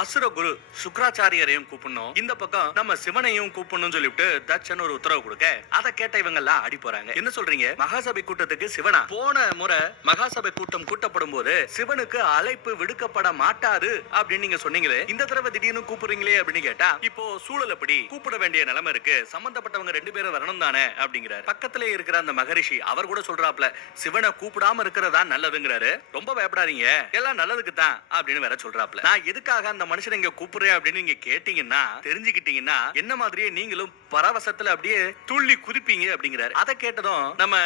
அசுர குரு சுக்கராச்சாரியரையும் கூப்பிடணும். இந்த பக்கம் நம்ம சிவனையும் கூப்பிடணும் சொல்லிட்டு தட்சன் ஒரு உத்தரவு கொடுக்க. அதை கேட்ட இவங்க எல்லாம் அடி போறாங்க. என்ன சொல்றீங்க? மகாசபை கூட்டத்துக்கு சிவனா? போன முறை மகாசபை கூட்டம் கூட்டப்படும் போது சிவனுக்கு அழைப்பு விடுக்கப்பட மாட்டாரு அப்படின்னு நீங்க சொன்னீங்களே இந்த தடவை திடீர்னு கூப்பிடுறீங்களே அப்படின்னு கேட்டா இப்போ சூழல் எப்படி கூப்பிட வேண்டிய நிலைமை இருக்கு. சம்பந்தப்பட்டவங்க ரெண்டு பேரும் வரணும் தானே அப்படிங்கிறாரு. பக்கத்திலே இருக்கிற அந்த மகரிஷி அவர் கூட சொல்றாப்ல சிவனை கூப்பிடாம இருக்கிறதா நல்லதுங்கிறாரு. ரொம்ப பயப்படாதீங்க. எல்லாம் நல்லதுக்கு தான் அப்படின்னு வேற சொல்றாப்ல நான் எதுக்காக அந்த மனுஷன் இங்க கூப்பிடுறேன் அப்படின்னு நீங்க கேட்டீங்கன்னா தெரிஞ்சுக்கிட்டீங்கன்னா என்ன மாதிரியே நீங்களும் பரவசத்துல அப்படியே துள்ளி குதிப்பீங்க அப்படிங்கிறாரு. அதை கேட்டதும் நம்ம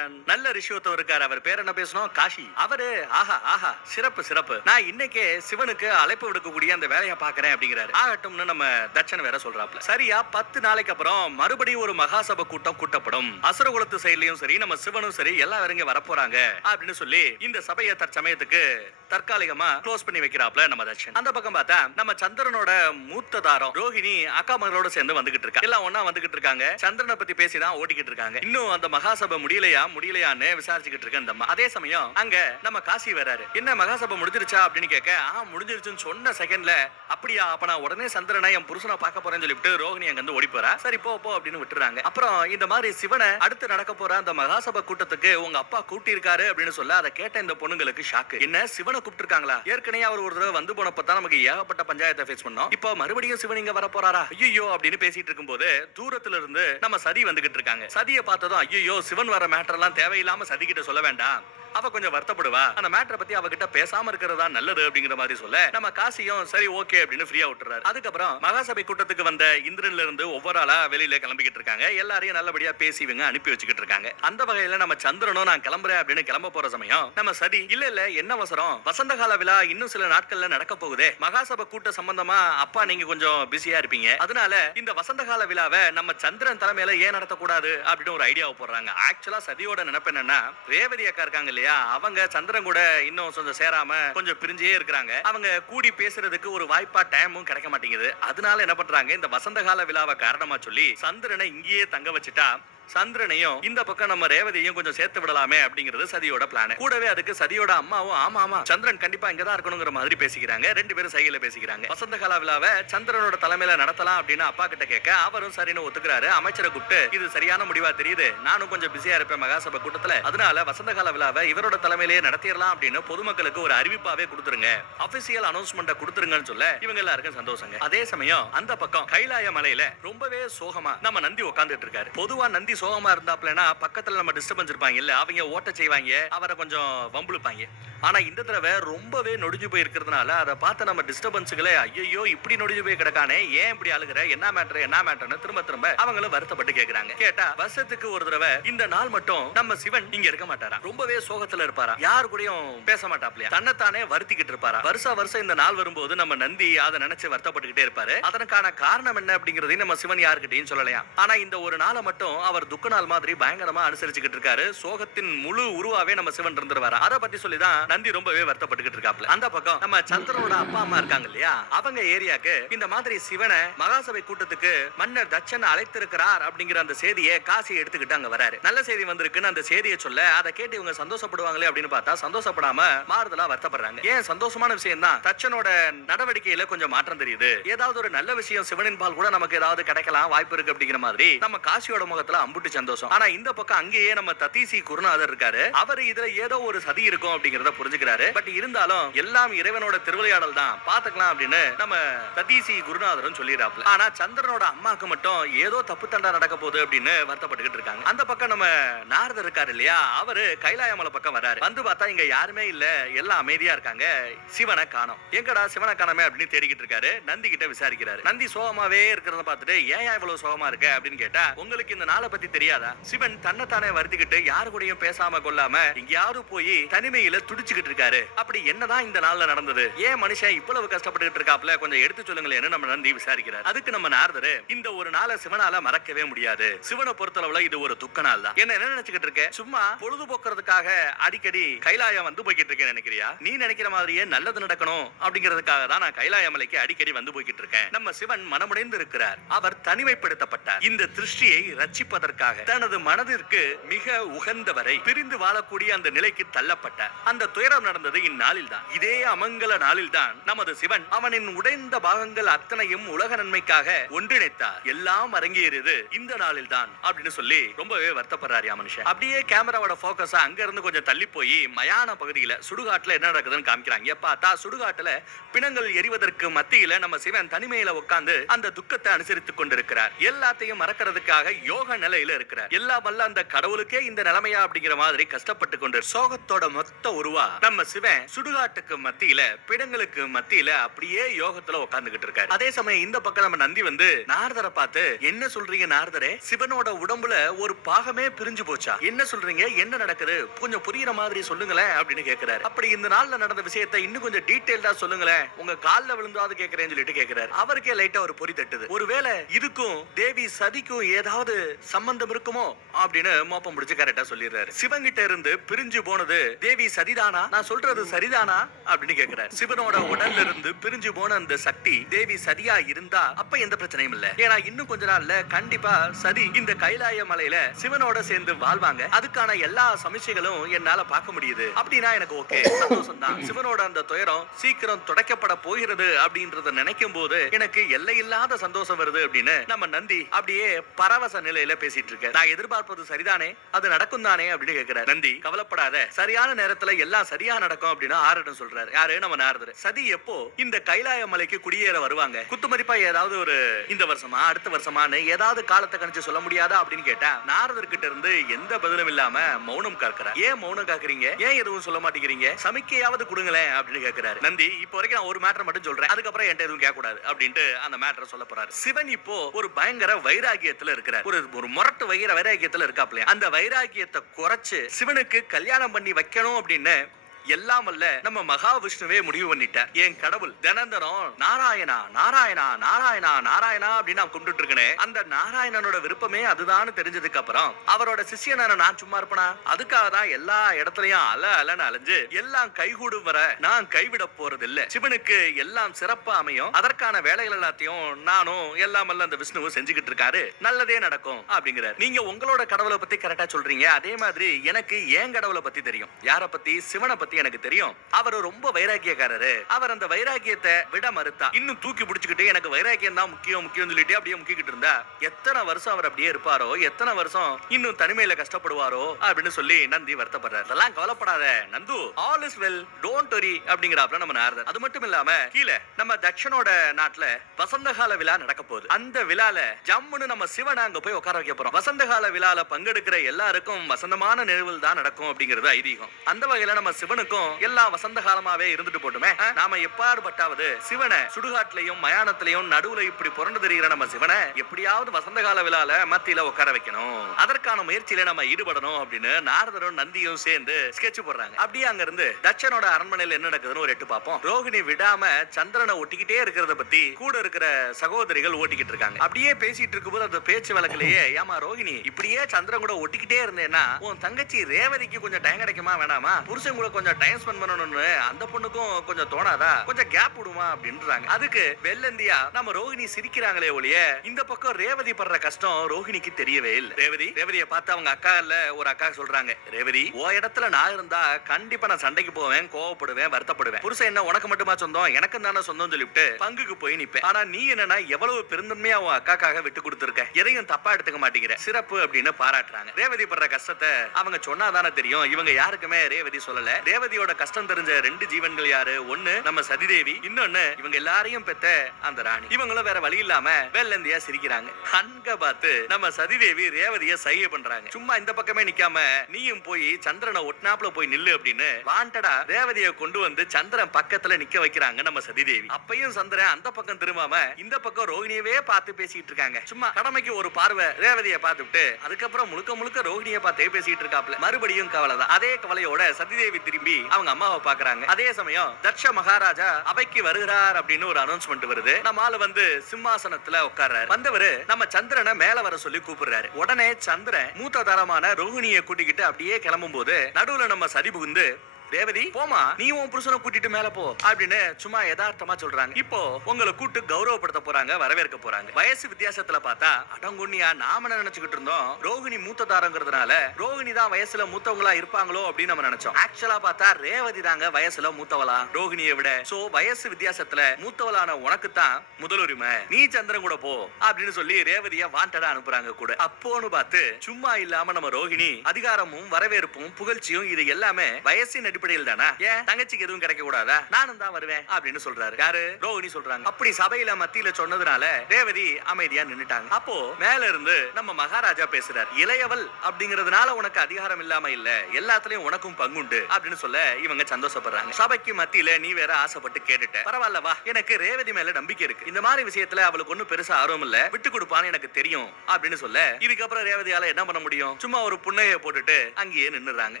நல்ல ரிஷிவத்தம் இருக்காரு. அவர் பேர் என்ன பேசணும்? காஷி. அவரு ஆஹா ஆஹா சிறப்பு சிறப்பு. நான் இன்னைக்கே சிவனுக்கு அழைப்பு விடுக்கக்கூடிய அந்த வேலையை பாக்குறேன் அப்படிங்கிறாரு. ஆகட்டும்னு நம்ம தட்சன் வேற சொல்றாப்ல சரியா பத்து நாளைக்கு அப்புறம் மறுபடியும் ஒரு மகாசபை கூட்டம் கூட்டப்படும். அசுரகுலத்து சைட்லயும் சரி நம்ம சிவனும் சரி எல்லாரும் இங்க வரப்போறாங்க அப்படின்னு சொல்லி இந்த சபையை தற்சமயத்துக்கு தற்காலிகமா க்ளோஸ் பண்ணி வைக்கிறாப்ல நம்ம தட்சன் அந்த பக்கம் பார்த்தா நம்ம சந்திரனோட மூத்த தாரம் ரோஹிணி அக்கா மகளோட சேர்ந்து வந்துகிட்டு இருக்கா. எல்லாம் ஒன்னா வந்துகிட்டு இருக்காங்க. சந்திரனை பத்தி பேசி தான் ஓட்டிக்கிட்டு இருக்காங்க. இன்னும் அந்த மகாசபை முடியலையா? முடியலையான்னு விசாரிச்சுக்கிட்டு இருக்க இந்த அதே சமயம் அங்க நம்ம காசி வராரு. என்ன மகாசபை முடிஞ்சிருச்சா அப்படின்னு கேட்க ஆ முடிஞ்சிருச்சுன்னு சொன்ன செகண்ட்ல அப்படியா? அப்ப நான் உடனே சந்திரனை என் புருஷனை பார்க்க போறேன்னு சொல்லிட்டு ரோஹிணி அங்க இருந்து ஓடி போறா. சரி போ போ அப்படின்னு விட்டுறாங்க. அப்புறம் இந்த மாதிரி சிவனை அடுத்து நடக்க போற அந்த மகாசபை கூட்டத்துக்கு உங்க அப்பா கூட்டி இருக்காரு அப்படின்னு சொல்ல அதை கேட்ட இந்த பொண்ணுங்களுக்கு ஷாக்கு என்ன? சிவனை கூப்பிட்டு இருக்காங்களா ஏற்கனவே அவர் ஒரு தடவை வந்து போனப்பதான் நமக்கு ஏகப்பட்ட பஞ்சாயத்தை ஃபேஸ் பண்ணோம். இப்போ மறுபடியும் சிவன் இங்க வர போறாரா? ஐயோ அப்படின்னு பேசிட்டு இருக்கும்போது தூரத்துல இருந்து நம்ம சதி வந்துகிட்டு இருக்காங்க. சதியை பார்த்ததும் ஐயோ சிவன் வர மேட்டர் எல்லாம் தேவையில்லாம சதி கிட்ட சொல்ல வேண்டாம். அவ கொஞ்சம் வருத்தப்படுவா. அந்த மேட்டரை பத்தி அவகிட்ட பேசாம இருக்கிறதா நல்லது அப்படிங்கிற மாதிரி சொல்ல நம்ம காசியும் சரி ஓகே அப்படின்னு ஃப்ரீயா விட்டுறாரு. அதுக்கப்புறம் மகாசபை கூட்டத்துக்கு வந்த இந்திரன்ல இருந்து ஒவ்வொரு ஆளா வெளியில கிளம்பிக்கிட்டு இருக்காங்க. எல்லாரையும் நல்லபடியா பேசி இவங்க அனுப்பி வச்சுக்கிட்டு இருக்காங்க. அந்த வகையில நம்ம சந்திரனும் நான் கிளம்புறேன் அப்படின்னு கிளம்ப போற சமயம் நம்ம சதி இல்ல இல்ல என்ன அவசரம்? வசந்த கால விழா இன்னும் சில நாட்கள்ல நடக்க போகுதே. மகாசபை கூட்ட சம்பந்தமா அப்பா நீங்க கொஞ்சம் பிஸியா இருப்பீங்க. அதனால இந்த வசந்த கால விழாவை நம்ம சந்திரன் தலைமையில ஏன் நடத்தக்கூடாது அப்படின்னு ஒரு ஐடியாவை போடுறாங்க. ஆக்சுவலா சதியோட நினைப்பு என்னன்னா ரேவதி அக்கா இருக்காங்க இல்லையா? அவங்க சந்திரன் கூட இன்னும் கொஞ்சம் சேராம கொஞ்சம் பிரிஞ்சே இருக்கிறாங்க. அவங்க கூடி பேசுறதுக்கு ஒரு வாய்ப்பா டைமும் கிடைக்க மாட்டேங்குது. அதனால என்ன பண்றாங்க? இந்த வசந்த கால விழாவை காரணமா சொல்லி சந்திரனை இங்கேயே தங்க வச்சுட்டா சந்திரனையும் இந்த பக்கம் நம்ம ரேவதியையும் கொஞ்சம் சேர்த்து விடலாமே அப்படிங்கிறது சதியோட பிளான் கூடவே அதுக்கு சதியோட அம்மாவும் ஆமா ஆமா சந்திரன் கண்டிப்பா இங்கதான் இருக்கணுங்கிற மாதிரி பேசிக்கிறாங்க. ரெண்டு பேரும் சைகையில பேசிக்கிறாங்க. வசந்த கலா விழாவை சந்திரனோட தலைமையில நடத்தலாம் அப்படின்னு அப்பா கிட்ட கேட்க அவரும் சரின்னு ஒத்துக்கிறாரு. அமைச்சரை கூப்பிட்டு இது சரியான முடிவா தெரியுது. நானும் கொஞ்சம் பிஸியா இருப்பேன் மகாசபை கூட்டத்துல. அதனால வசந்த கால விழாவை இவரோட தலைமையிலேயே நடத்திடலாம் அப்படின்னு பொதுமக்களுக்கு ஒரு அறிவிப்பாவே கொடுத்துருங்க. அபிஷியல் அனௌன்ஸ்மெண்ட்டை கொடுத்துருங்கன்னு சொல்ல இவங்க எல்லாருக்கும் சந்தோஷங்க. அதே சமயம் அந்த பக்கம் கைலாய மலையில ரொம்பவே சோகமா நம்ம நந்தி உட்காந்துட்டு இருக்காரு. பொதுவா நந்தி சோகமா இருந்தாப்லன்னா பக்கத்துல நம்ம டிஸ்டர்பன்ஸ் இருப்பாங்க இல்ல அவங்க ஓட்ட செய்வாங்க அவரை கொஞ்சம் வம்புழுப்பாங்க. ஆனா இந்த தடவை ரொம்பவே நொடிஞ்சு போய் இருக்கிறதுனால அதை பார்த்து நம்ம டிஸ்டர்பன்ஸுகளே ஐயோ இப்படி நொடிஞ்சு போய் கிடக்கானே ஏன் இப்படி அழுகிற என்ன மேட்டர் என்ன மேட்டர்னு திரும்ப திரும்ப அவங்களும் வருத்தப்பட்டு கேட்கறாங்க கேட்டா வருஷத்துக்கு ஒரு தடவை இந்த நாள் மட்டும் நம்ம சிவன் இங்க இருக்க மாட்டாரா? ரொம்பவே சோகத்துல இருப்பாரா? யாரு கூடயும் பேச மாட்டாப்லையா? தன்னைத்தானே வருத்திக்கிட்டு இருப்பாரா? வருஷா வருஷம் இந்த நாள் வரும்போது நம்ம நந்தி அதை நினைச்சு வருத்தப்பட்டுக்கிட்டே இருப்பாரு. அதற்கான காரணம் என்ன அப்படிங்கறதையும் நம்ம சிவன் யாருக்கிட்டையும் சொல்லலையா? ஆனா இந்த ஒரு நாளை மட்டும் அவர் துக்க நாள் மாதிரி பயங்கரமா அனுசரிச்சுக்கிட்டு இருக்காரு. சோகத்தின் முழு உருவாவே நம்ம சிவன் இருந்துருவாரா? அதை பத்தி சொல்லிதான் நந்தி ரொம்பவே வருத்தப்பட்டுக்கிட்டு இருக்காப்ல அந்த பக்கம் நம்ம சந்திரனோட அப்பா அம்மா இருக்காங்க இல்லையா? அவங்க ஏரியாக்கு இந்த மாதிரி சிவனை மகாசபை கூட்டத்துக்கு மன்னர் தட்சன் அழைத்திருக்கிறார் அப்படிங்கிற அந்த செய்தியை காசி எடுத்துக்கிட்டு அங்க வராரு. நல்ல செய்தி வந்திருக்குன்னு அந்த செய்தியை சொல்ல அதை கேட்டு இவங்க சந்தோஷப்படுவாங்களே அப்படின்னு பார்த்தா சந்தோஷப்படாம மாறுதலா வருத்தப்படுறாங்க. ஏன் சந்தோஷமான விஷயம் தான் தச்சனோட நடவடிக்கையில கொஞ்சம் மாற்றம் தெரியுது. ஏதாவது ஒரு நல்ல விஷயம் சிவனின் பால் கூட நமக்கு ஏதாவது கிடைக்கலாம் வாய்ப்பு இருக்கு அப்படிங்கிற மாதிரி நம்ம காசியோட முகத்துல அம்புட்டு சந்தோஷம். ஆனா இந்த பக்கம் அங்கேயே நம்ம தத்தீசி குருநாதர் இருக்காரு. அவர் இதுல ஏதோ ஒரு சதி இருக்கும் அப்படிங்கறத புரிஞ்சுக்கிறாரு. பட் இருந்தாலும் எல்லாம் இறைவனோட திருவிளையாடல் தான். பாத்துக்கலாம் அப்படின்னு நம்ம சதீசி குருநாதரும் சொல்லிடுறாப்ல ஆனா சந்திரனோட அம்மாக்கு மட்டும் ஏதோ தப்பு தண்டா நடக்க போகுது அப்படின்னு வருத்தப்பட்டுக்கிட்டு இருக்காங்க. அந்த பக்கம் நம்ம நாரதர் இருக்காரு இல்லையா? அவரு கைலாயமலை பக்கம் வராரு. வந்து பார்த்தா இங்க யாருமே இல்ல. எல்லாம் அமைதியா இருக்காங்க. சிவனை காணோம். எங்கடா சிவனை காணமே அப்படின்னு தேடிக்கிட்டு இருக்காரு. நந்தி கிட்ட விசாரிக்கிறாரு. நந்தி சோகமாவே இருக்கிறத பார்த்துட்டு ஏன் இவ்வளவு சோகமா இருக்க? அப்படின்னு கேட்டா உங்களுக்கு இந்த நாளை பத்தி தெரியாதா? சிவன் தன்னைத்தானே வருத்திக்கிட்டு யாரு கூடயும் பேசாம கொள்ளாம எங்கேயாவது போய் தனிமையில துடி துடிச்சுக்கிட்டு இருக்காரு. அப்படி என்னதான் இந்த நாள்ல நடந்தது? ஏன் மனுஷன் இவ்வளவு கஷ்டப்பட்டுக்கிட்டு இருக்காப்ல கொஞ்சம் எடுத்து சொல்லுங்களேன்னு நம்ம நந்தி விசாரிக்கிறார்? அதுக்கு நம்ம நாரதரு இந்த ஒரு நாளை சிவனால மறக்கவே முடியாது. சிவனை பொறுத்தளவுல இது ஒரு துக்க நாள் தான். என்ன என்ன நினைச்சுக்கிட்டு இருக்க? சும்மா பொழுதுபோக்குறதுக்காக அடிக்கடி கைலாயம் வந்து போய்கிட்டு இருக்கேன் நினைக்கிறியா? நீ நினைக்கிற மாதிரியே நல்லது நடக்கணும் அப்படிங்கிறதுக்காக தான் நான் கைலாய மலைக்கு அடிக்கடி வந்து போய்கிட்டு இருக்கேன். நம்ம சிவன் மனமுடைந்து இருக்கிறார். அவர் தனிமைப்படுத்தப்பட்டார். இந்த திருஷ்டியை ரட்சிப்பதற்காக தனது மனதிற்கு மிக உகந்தவரை பிரிந்து வாழக்கூடிய அந்த நிலைக்கு தள்ளப்பட்டார். அந்த துயரம் நடந்தது இந்நாளில் தான் இதே அமங்கல நாளில் தான் நமது சிவன் அவனின் உடைந்த பாகங்கள் அத்தனையும் உலக நன்மைக்காக ஒன்றிணைத்தார். எல்லாம் அரங்கேறியது இந்த நாளில் தான் அப்படின்னு சொல்லி ரொம்பவே வருத்தப்படுறாரு மனுஷன் அப்படியே கேமராவோட போக்கஸ் அங்க இருந்து கொஞ்சம் தள்ளி போய் மயான பகுதியில சுடுகாட்டுல என்ன நடக்குதுன்னு காமிக்கிறாங்க. பார்த்தா சுடுகாட்டுல பிணங்கள் எரிவதற்கு மத்தியில நம்ம சிவன் தனிமையில உட்கார்ந்து அந்த துக்கத்தை அனுசரித்துக் கொண்டிருக்கிறார். எல்லாத்தையும் மறக்கிறதுக்காக யோக நிலையில இருக்கிறார். எல்லா வல்ல அந்த கடவுளுக்கே இந்த நிலைமையா அப்படிங்கிற மாதிரி கஷ்டப்பட்டு கொண்டு சோகத்தோட மொத்த உருவா நம்ம சிவன் சுடுகாட்டுக்கு மத்தியில பிடங்களுக்கு மத்தியில அப்படியே யோகத்துல உட்கார்ந்துகிட்டு இருக்காரு. அதே சமயம் இந்த பக்கம் நம்ம நந்தி வந்து நாரதரை பார்த்து என்ன சொல்றீங்க நாரதரே? சிவனோட உடம்புல ஒரு பாகமே பிரிஞ்சு போச்சா? என்ன சொல்றீங்க? என்ன நடக்குது? கொஞ்சம் புரியுற மாதிரி சொல்லுங்களேன் அப்படின்னு கேக்குறாரு. அப்படி இந்த நாள்ல நடந்த விஷயத்தை இன்னும் கொஞ்சம் டீடைல்டா சொல்லுங்களேன். உங்க கால்ல விழுந்தாவது கேக்குறேன்னு சொல்லிட்டு கேக்குறாரு. அவருக்கே லைட்டா ஒரு பொறி தட்டுது. ஒருவேளை இதுக்கும் தேவி சதிக்கும் ஏதாவது சம்பந்தம் இருக்குமோ? அப்படின்னு மோப்பம் முடிச்சு கரெக்டா சொல்லிடுறாரு. சிவங்கிட்ட இருந்து பிரிஞ்சு போனது தேவி சதிதான் சரிதானா நான் சொல்றது சரிதானா? அப்படின்னு கேக்குறாரு. சிவனோட உடல்ல இருந்து பிரிஞ்சு போன அந்த சக்தி தேவி சரியா இருந்தா அப்ப எந்த பிரச்சனையும் இல்ல. ஏன்னா இன்னும் கொஞ்ச நாள்ல கண்டிப்பா சரி இந்த கைலாய மலையில சிவனோட சேர்ந்து வாழ்வாங்க. அதுக்கான எல்லா சமிச்சைகளும் என்னால பார்க்க முடியுது. அப்படின்னா எனக்கு ஓகே. சந்தோஷம் தான் சிவனோட அந்த துயரம் சீக்கிரம் துடைக்கப்பட போகிறது அப்படின்றத நினைக்கும் போது எனக்கு எல்லையில்லாத சந்தோஷம் வருது அப்படின்னு நம்ம நந்தி அப்படியே பரவச நிலையில பேசிட்டு இருக்க நான் எதிர்பார்ப்பது சரிதானே? அது நடக்கும் தானே அப்படின்னு கேக்குறாரு. நந்தி கவலைப்படாத. சரியான நேரத்துல எல்லா எல்லாம் சரியா நடக்கும் அப்படின்னு ஆரடம் சொல்றாரு. யாரு? நம்ம நாரதர். சதி எப்போ? இந்த கைலாய மலைக்கு குடியேற வருவாங்க. குத்துமதிப்பா ஏதாவது ஒரு இந்த வருஷமா அடுத்த வருஷமான்னு ஏதாவது காலத்தை கணிச்சு சொல்ல முடியாதா அப்படின்னு கேட்டா நாரதர் கிட்ட இருந்து எந்த பதிலும் இல்லாம மௌனம் காக்கிறார் ஏன் மௌனம் காக்குறீங்க? ஏன் எதுவும் சொல்ல மாட்டேங்கிறீங்க? சமிக்கையாவது கொடுங்களேன் அப்படின்னு கேக்குறாரு. நந்தி இப்போ வரைக்கும் நான் ஒரு மேட்டர் மட்டும் சொல்றேன். அதுக்கப்புறம் என்கிட்ட எதுவும் கேட்க கூடாது அப்படின்ட்டு அந்த மேட்டரை சொல்ல போறாரு. சிவன் இப்போ ஒரு பயங்கர வைராகியத்துல இருக்கிறார். ஒரு ஒரு முரட்டு வைர வைராகியத்துல இருக்காப்லையா? அந்த வைராகியத்தை குறைச்சு சிவனுக்கு கல்யாணம் பண்ணி வைக்கணும் அப்படின்னு எல்லாம் அல்ல நம்ம மகாவிஷ்ணுவே முடிவு பண்ணிட்டார் என் கடவுள் தினந்தனம் நாராயணா நாராயணா நாராயணா நாராயணா அப்படின்னு நான் கும்பிட்டு இருக்கனே அந்த நாராயணனோட விருப்பமே அதுதான் தெரிஞ்சதுக்கு அப்புறம் அவரோட சிஷியனான நான் சும்மா இருப்பனா? அதுக்காக தான் எல்லா இடத்துலயும் அல அலன்னு அலைஞ்சு எல்லாம் கைகூடும் வர நான் கைவிட போறது இல்ல சிவனுக்கு எல்லாம் சிறப்பா அமையும். அதற்கான வேலைகள் எல்லாத்தையும் நானும் எல்லாம் அல்ல அந்த விஷ்ணுவும் செஞ்சுக்கிட்டு இருக்காரு நல்லதே நடக்கும் அப்படிங்கிறார். நீங்க உங்களோட கடவுளை பத்தி கரெக்டா சொல்றீங்க. அதே மாதிரி எனக்கு ஏன் கடவுளை பத்தி தெரியும். யார பத்தி? சிவனை பத்தி பத்தி எனக்கு தெரியும். அவர் ரொம்ப வைராக்கியக்காரரு. அவர் அந்த வைராக்கியத்தை விட மறுத்தா. இன்னும் தூக்கி பிடிச்சுக்கிட்டு எனக்கு வைராக்கியம் தான் முக்கியம் முக்கியம் சொல்லிட்டு அப்படியே முக்கிக்கிட்டு இருந்தா எத்தனை வருஷம் அவர் அப்படியே இருப்பாரோ எத்தனை வருஷம் இன்னும் தனிமையில கஷ்டப்படுவாரோ அப்படின்னு சொல்லி நந்தி வருத்தப்படுறாரு. அதெல்லாம் கவலைப்படாத Nandu. All is well don't worry அப்படிங்கிறாப்ல நம்ம நாரதர். அது மட்டும் இல்லாம கீழே நம்ம தட்சனோட நாட்டுல வசந்த கால விழா நடக்க போகுது. அந்த விழால ஜம்முன்னு நம்ம சிவனை அங்க போய் உட்கார வைக்க போறோம். வசந்த கால விழால பங்கெடுக்கிற எல்லாருக்கும் வசந்தமான நிகழ்வுகள் தான் நடக்கும் அப்படிங்கிறது ஐதீகம். அந்த வகையில நம்ம சிவனு சிவனுக்கும் எல்லாம் வசந்த காலமாவே இருந்துட்டு போட்டுமே? நாம எப்பாடுபட்டாவது சிவனை சுடுகாட்டுலயும் மயானத்திலையும் நடுவுல இப்படி புரண்டு தெரிகிற நம்ம சிவனை எப்படியாவது வசந்த கால விழால மத்தியில உட்கார வைக்கணும். அதற்கான முயற்சியில நம்ம ஈடுபடணும் அப்படின்னு நாரதரும் நந்தியும் சேர்ந்து ஸ்கெட்ச் போடுறாங்க. அப்படியே அங்க இருந்து தட்சனோட அரண்மனையில என்ன நடக்குதுன்னு ஒரு எட்டு பார்ப்போம். ரோகிணி விடாம சந்திரனை ஒட்டிக்கிட்டே இருக்கிறத பத்தி கூட இருக்கிற சகோதரிகள் ஓட்டிக்கிட்டு இருக்காங்க. அப்படியே பேசிட்டு இருக்கும்போது அந்த பேச்சு வழக்கிலேயே ஏமா ரோகிணி இப்படியே சந்திரன் கூட ஒட்டிக்கிட்டே இருந்தேன்னா உன் தங்கச்சி ரேவதிக்கு கொஞ்சம் டைம் கிடைக்குமா? வேணாமா? புருஷன் கூட கொஞ்சம் டைம் ஸ்பெண்ட் பண்ணணும்னு அந்த பொண்ணுக்கும் கொஞ்சம் தோணாதா? கொஞ்சம் கேப் விடுமா அப்படின்றாங்க. அதுக்கு வெள்ளந்தியா நம்ம ரோஹிணி சிரிக்கிறாங்களே ஒழிய இந்த பக்கம் ரேவதி படுற கஷ்டம் ரோஹிணிக்கு தெரியவே இல்லை. ரேவதி ரேவதியை பார்த்து அவங்க அக்கா இல்ல ஒரு அக்கா சொல்றாங்க. ரேவதி ஓ இடத்துல நான் இருந்தா கண்டிப்பா நான் சண்டைக்கு போவேன் கோவப்படுவேன் வருத்தப்படுவேன். புருஷன் என்ன உனக்கு மட்டுமா சொந்தம்? எனக்கு தானே சொந்தம் சொல்லிவிட்டு பங்குக்கு போய் நிப்பேன். ஆனா நீ என்னன்னா எவ்வளவு பெருந்தன்மையா உன் அக்காக்காக விட்டு கொடுத்துருக்க? எதையும் தப்பா எடுத்துக்க மாட்டேங்கிற. சிறப்பு அப்படின்னு பாராட்டுறாங்க. ரேவதி படுற கஷ்டத்தை அவங்க சொன்னாதானே தெரியும். இவங்க யாருக்குமே ரேவதி சொல்லல. ரேவதி ரேவதியோட கஷ்டம் தெரிஞ்ச ரெண்டு ஜீவன்கள் யாரு? ஒண்ணு நம்ம சதிதேவி இன்னொன்னு இவங்க எல்லாரையும் பெத்த அந்த ராணி. இவங்களும் வேற வழி இல்லாம வெள்ளந்தியா சிரிக்கிறாங்க. அங்க பார்த்து நம்ம சதிதேவி ரேவதிய சைகை பண்றாங்க. சும்மா இந்த பக்கமே நிக்காம நீயும் போய் சந்திரனை ஒட்னாப்ல போய் நில்லு அப்படின்னு வாண்டடா ரேவதிய கொண்டு வந்து சந்திரன் பக்கத்துல நிக்க வைக்கிறாங்க நம்ம சதிதேவி. அப்பயும் சந்திரன் அந்த பக்கம் திரும்பாம இந்த பக்கம் ரோகிணியவே பார்த்து பேசிட்டு இருக்காங்க. சும்மா கடமைக்கு ஒரு பார்வை ரேவதியை பார்த்துட்டு அதுக்கப்புறம் முழுக்க முழுக்க ரோஹிணியை பார்த்தே பேசிட்டு இருக்காப்ல மறுபடியும் கவலை தான் அதே கவலையோட சதிதேவி திரும்பி அவங்க அம்மாவை பாக்குறாங்க அதே சமயம் தட்ச மகாராஜா அவைக்கு வருகிறார் அப்படின்னு ஒரு அனௌன்ஸ்மெண்ட் வருது. நம்ம ஆளு வந்து சிம்மாசனத்துல உட்கார்றாரு. வந்தவரு நம்ம சந்திரனை மேல வர சொல்லி கூப்பிடுறாரு. உடனே சந்திரன் மூத்த தரமான ரோஹிணியை கூட்டிக்கிட்டு அப்படியே கிளம்பும் போது நடுவுல நம்ம சரி புகுந்து ரேவதி போமா நீ உன் புருஷனை கூட்டிட்டு மேல போ அப்படின்னு சும்மா யதார்த்தமா சொல்றாங்க. இப்போ உங்களை கூட்டு கௌரவப்படுத்த போறாங்க வரவேற்க போறாங்க. வயசு வித்தியாசத்துல பார்த்தா அடங்குண்ணியா நாம நினைச்சுக்கிட்டு இருந்தோம்? ரோஹிணி மூத்த தாரங்கிறதுனால ரோகிணி தான் வயசுல மூத்தவங்களா இருப்பாங்களோ அப்படின்னு நம்ம நினைச்சோம். ஆக்சுவலா பார்த்தா ரேவதி தாங்க வயசுல மூத்தவளா. ரோஹிணியை விட சோ வயசு வித்தியாசத்துல மூத்தவளான உனக்கு தான் முதலுரிமை. நீ சந்திரன் கூட போ அப்படின்னு சொல்லி ரேவதிய வாண்டடா அனுப்புறாங்க கூட. அப்போன்னு பார்த்து சும்மா இல்லாம நம்ம ரோஹிணி அதிகாரமும் வரவேற்பும் புகழ்ச்சியும் இது எல்லாமே வயசின் அடிப்படையில் தானா? ஏன்? தங்கச்சிக்கு எதுவும் கிடைக்க கூடாதா? நானும் தான் வருவேன் அப்படின்னு சொல்றாரு. யாரு? ரோகிணி சொல்றாங்க. அப்படி சபையில மத்தியில சொன்னதுனால ரேவதி அமைதியா நின்னுட்டாங்க. அப்போ மேல இருந்து நம்ம மகாராஜா பேசுறார் இளையவள் அப்படிங்கறதுனால உனக்கு அதிகாரம் இல்லாம இல்ல. எல்லாத்துலயும் உனக்கும் பங்குண்டு அப்படின்னு சொல்ல இவங்க சந்தோஷப்படுறாங்க. சபைக்கு மத்தியில நீ வேற ஆசைப்பட்டு கேட்டுட்ட. பரவாயில்லவா எனக்கு ரேவதி மேல நம்பிக்கை இருக்கு. இந்த மாதிரி விஷயத்துல அவளுக்கு ஒன்னும் பெருசா ஆர்வம் இல்ல. விட்டு கொடுப்பான்னு எனக்கு தெரியும் அப்படின்னு சொல்ல இதுக்கப்புறம் ரேவதியால என்ன பண்ண முடியும்? சும்மா ஒரு புன்னையை போட்டுட்டு அங்கேயே நின்னுறாங்க.